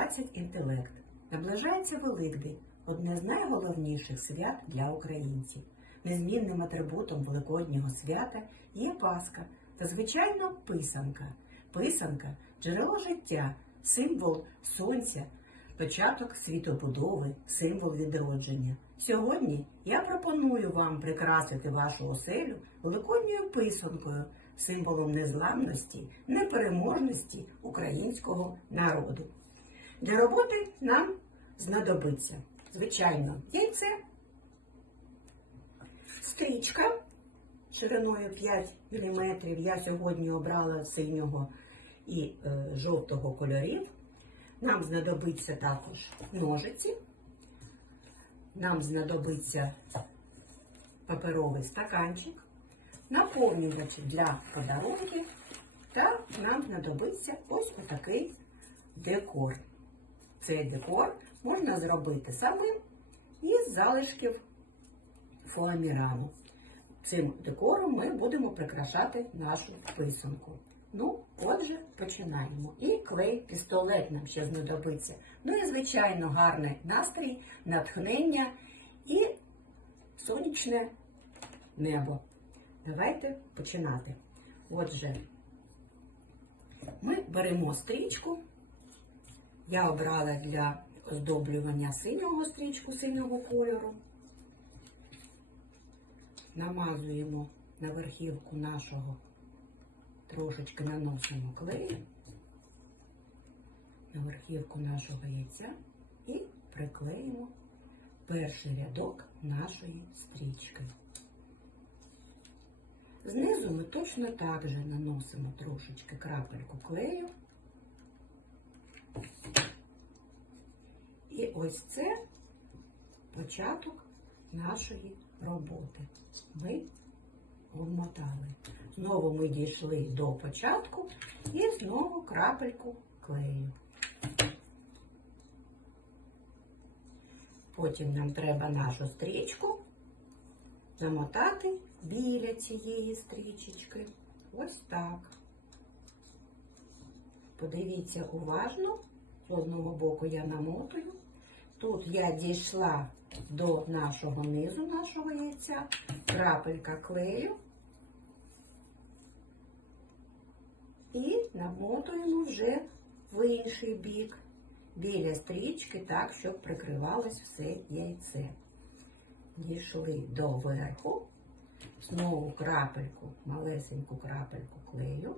Гімназія номер 20 Інтелект. Наближається Великдень, одне з найголовніших свят для українців. Незмінним атрибутом Великоднього свята є Пасха та, звичайно, писанка. Писанка джерело життя, символ сонця, початок світобудови, символ відродження. Сьогодні я пропоную вам прикрасити вашу оселю великодньою писанкою, символом незламності, непереможності українського народу. Для роботи нам знадобиться, звичайно, яйце, стрічка шириною 5 мм. Я сьогодні обрала синього і е, жовтого кольорів. Нам знадобиться також ножиці, нам знадобиться паперовий стаканчик, наповнювач для подарунків, та нам знадобиться ось отакий декор. Цей декор можна зробити самим із залишків фоамірану. Цим декором ми будемо прикрашати нашу писанку. Ну, отже, починаємо. І клей, пістолет нам ще знадобиться. Ну і, звичайно, гарний настрій, натхнення і сонячне небо. Давайте починати. Отже, ми беремо стрічку. Я обрала для оздоблювання синього стрічку синього кольору. Намазуємо на верхівку нашого, трошечки наносимо клею на верхівку нашого яйця і приклеїмо перший рядок нашої стрічки. Знизу ми точно так же наносимо трошечки крапельку клею. І ось це початок нашої роботи. Ми обмотали. Знову ми дійшли до початку і знову крапельку клею. Потім нам треба нашу стрічку замотати біля цієї стрічечки. Ось так. Подивіться уважно, з одного боку я намотую. Тут я дійшла до нашого низу нашого яйця, крапелька клею. І намотуємо вже в інший бік, біля стрічки, так, щоб прикривалось все яйце. Дійшли до верху, знову крапельку, малесеньку крапельку клею.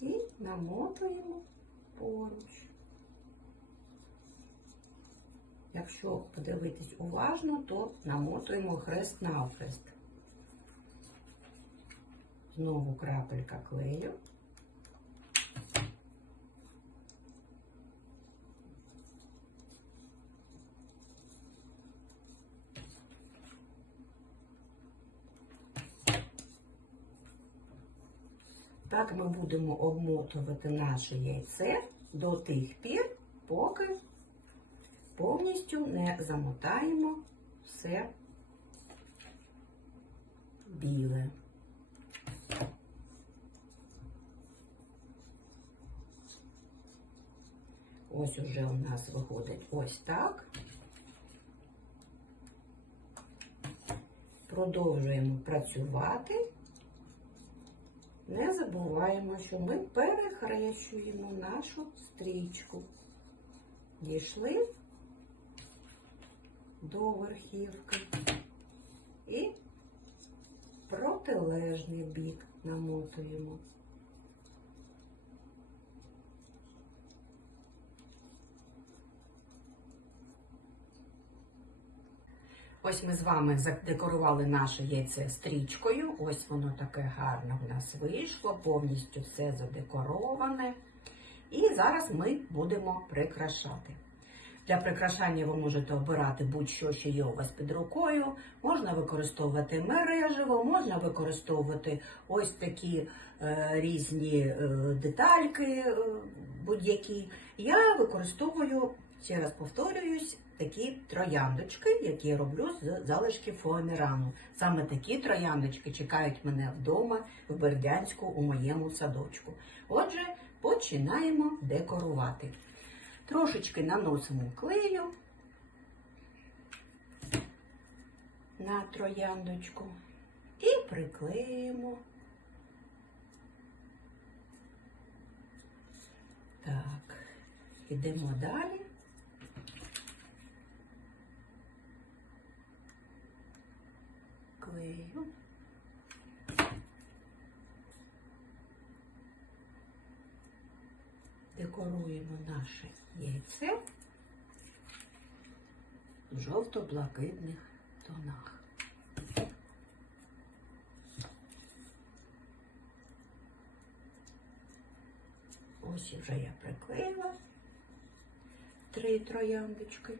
І намотуємо поруч. Якщо подивитись уважно, то намотуємо хрест навхрест. Знову крапелька клею. Так ми будемо обмотувати наше яйце до тих пір, поки повністю не замотаємо все біле. Ось уже у нас виходить ось так. Продовжуємо працювати. Не забуваємо, що ми перехрещуємо нашу стрічку. Дійшли до верхівки і протилежний бік намотуємо. Ось ми з вами задекорували наше яйце стрічкою. Ось воно таке гарне в нас вийшло, повністю все задекороване. І зараз ми будемо прикрашати. Для прикрашання ви можете обирати будь-що, що є у вас під рукою. Можна використовувати мережево, можна використовувати ось такі е, різні е, детальки, е, будь-які. Я використовую, ще раз повторююсь, такі трояндочки, які я роблю з залишків фоамірану. Саме такі трояндочки чекають мене вдома в Бердянську у моєму садочку. Отже, починаємо декорувати. Трошечки наносимо клею на трояндочку і приклеїмо. Так, йдемо далі. Клею. Декоруємо наше яйце в жовто-блакитних тонах. Ось вже я приклеїла три трояндочки.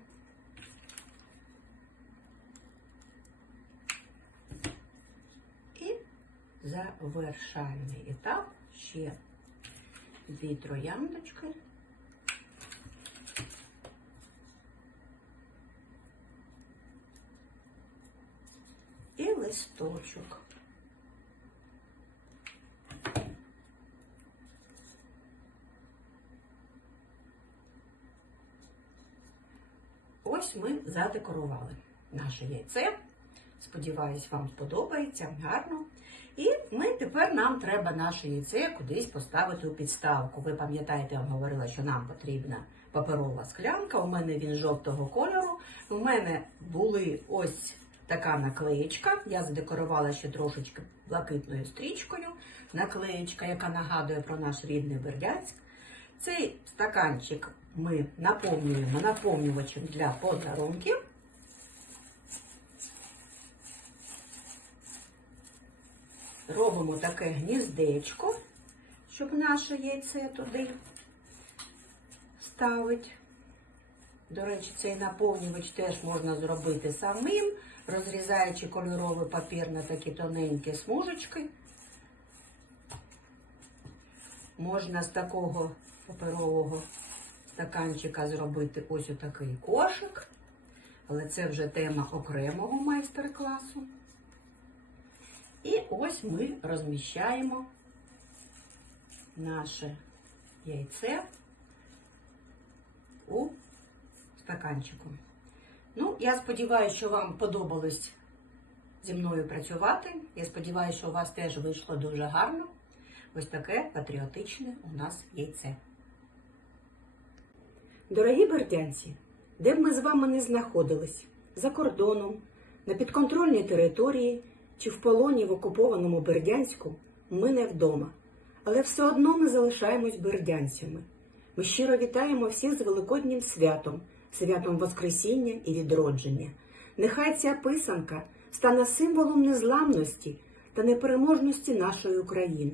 І завершальний етап ще дві трояндочки. І листочок. Ось ми задекорували наше яйце. Сподіваюсь, вам сподобається гарно. І ми тепер нам треба наше яйце кудись поставити у підставку. Ви пам'ятаєте, я вам говорила, що нам потрібна паперова склянка. У мене він жовтого кольору. У мене були ось така наклеєчка. Я задекорувала ще трошечки блакитною стрічкою. Наклеєчка, яка нагадує про наш рідний Бердянськ. Цей стаканчик ми наповнюємо наповнювачем для подарунків. Робимо таке гніздечко, щоб наше яйце туди ставить. До речі, цей наповнювач теж можна зробити самим, розрізаючи кольоровий папір на такі тоненькі смужечки. Можна з такого паперового стаканчика зробити ось отакий кошик, але це вже тема окремого майстер-класу. І ось ми розміщаємо наше яйце у стаканчику. Ну, я сподіваюся, що вам подобалось зі мною працювати. Я сподіваюся, що у вас теж вийшло дуже гарно. Ось таке патріотичне у нас яйце. Дорогі бердянці, де б ми з вами не знаходились, за кордоном, на підконтрольній території чи в полоні в окупованому Бердянську, ми не вдома. Але все одно ми залишаємось бердянцями. Ми щиро вітаємо всіх з Великоднім святом, святом Воскресіння і відродження. Нехай ця писанка стане символом незламності та непереможності нашої України,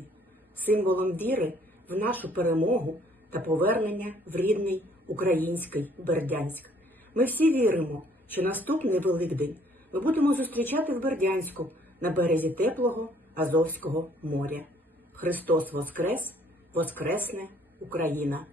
символом віри в нашу перемогу та повернення в рідний український Бердянськ. Ми всі віримо, що наступний Великдень ми будемо зустрічати в Бердянську на березі теплого Азовського моря. Христос Воскрес! Воскресне Україна!